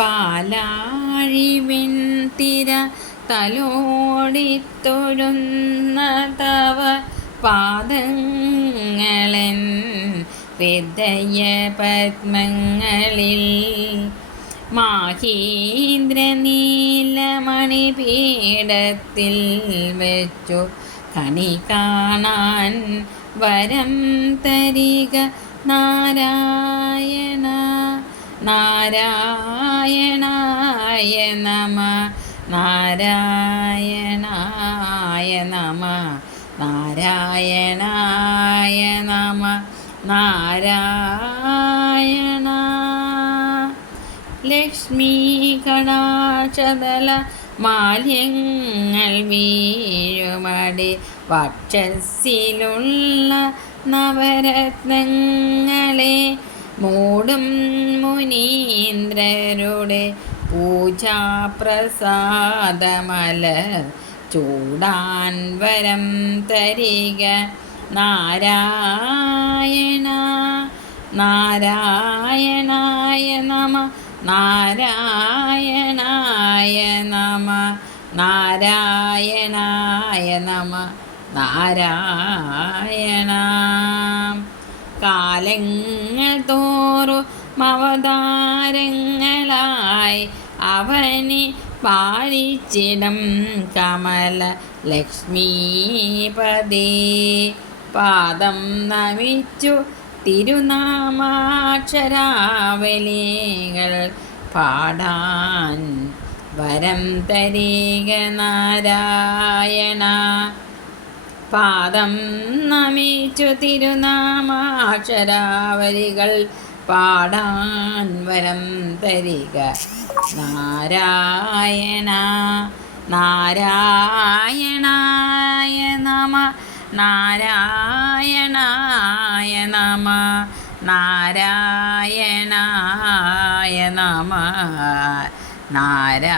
പാലാഴി വെൺതിര തലോടിത്തൊഴുന്ന തവ പാദങ്ങളൻ ഹൃദയ പത്മങ്ങളിൽ. മാഹീന്ദ്രനീലമണി പീഠത്തിൽ വെച്ചു കണി കാണാൻ വരം തരിക നാരായണ നാരായണായ നമ നാരായണായ നമ നാരായണായ നമ നാരായണ. ലക്ഷ്മി കടാചതല മാല്യങ്ങൾ വീഴുമടി വക്ഷസിലുള്ള നവരത്നങ്ങളെ മൂടും മുനീന്ദ്രരുടെ പൂജാപ്രസാദമല ചൂടാൻ വരം തരിക. നാരായണ നാരായണായ നമ നാരായണായ നമ നാരായണായ നമ നാരായണ കാലങ്ങൾ തോറും അവതാരങ്ങളായി അവനെ പാലിച്ചിടം കമല ലക്ഷ്മീപതേ. പാദം നമിച്ചു തിരുനാമാക്ഷരാവലികൾ പാടാൻ വരം തരിക നാരായണ. പാദം നമിച്ചു തിരുനാമാക്ഷരാവലികൾ പാടാൻ വരം തരിക. നാരായണ നാരായണായ നമ നാരായണായ നമ നാരായണായ നമ നാരായണ.